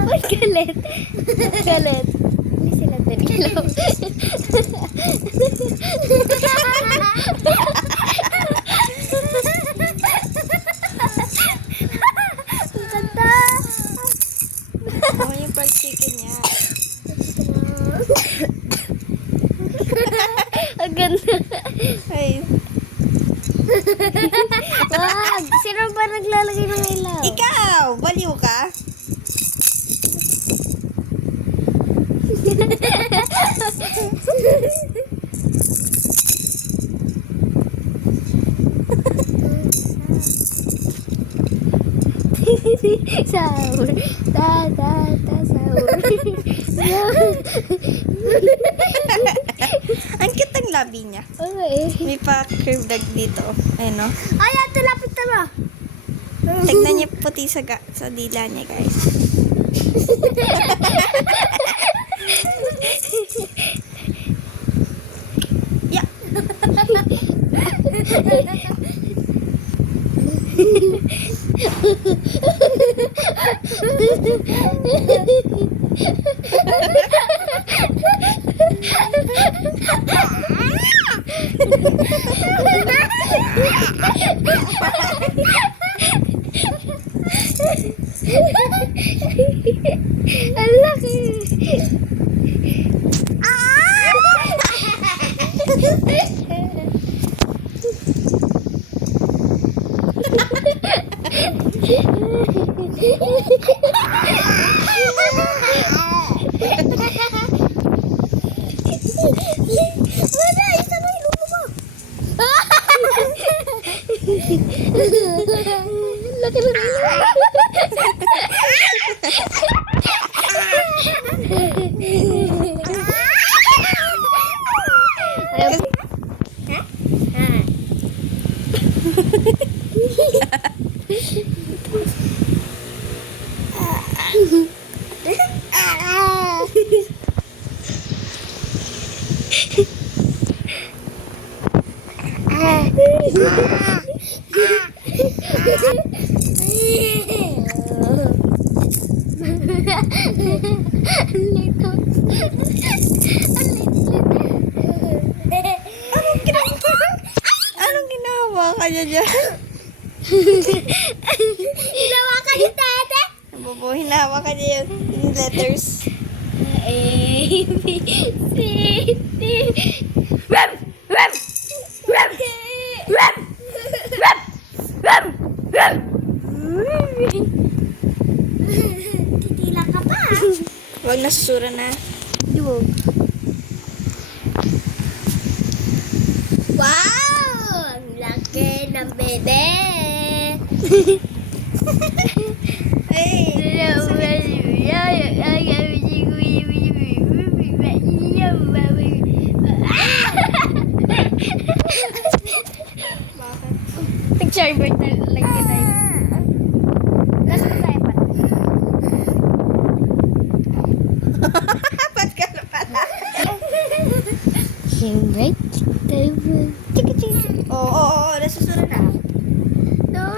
Uy, galit. Galit. Hindi sila tinilaw. Ang ganda. Ako yung fried chicken niya. Ang ganda. Ay. Wag! Sino ba naglalagay ng ilaw? Ikaw! Baliw ka? Sahur. Sahur. Ang cute ang labi niya. Okay. May pa-curved dog dito. Ayun, no? Ay, ate, lapit na ba? Tignan niyo puti sa dila niya, guys. Yeah. Ang laki. Wala, isa na ilumo mo. Laki na Anong ginawa ka niya dyan? Ginawa ka ni Tete? Nabubo, hinawa ka niya yung letters. A, B, C, D. Ram! Ram! Ram! Ram! Ram! Ram! Ram! Titila ka pa. Huwag nasusura na. Duwag. Wow! Ang laki ng bebe! Picture bird na lang kita yun. Nasa tayo pa. Pat ka na pala. Right? Chika chika. Oo, nasusura na. No,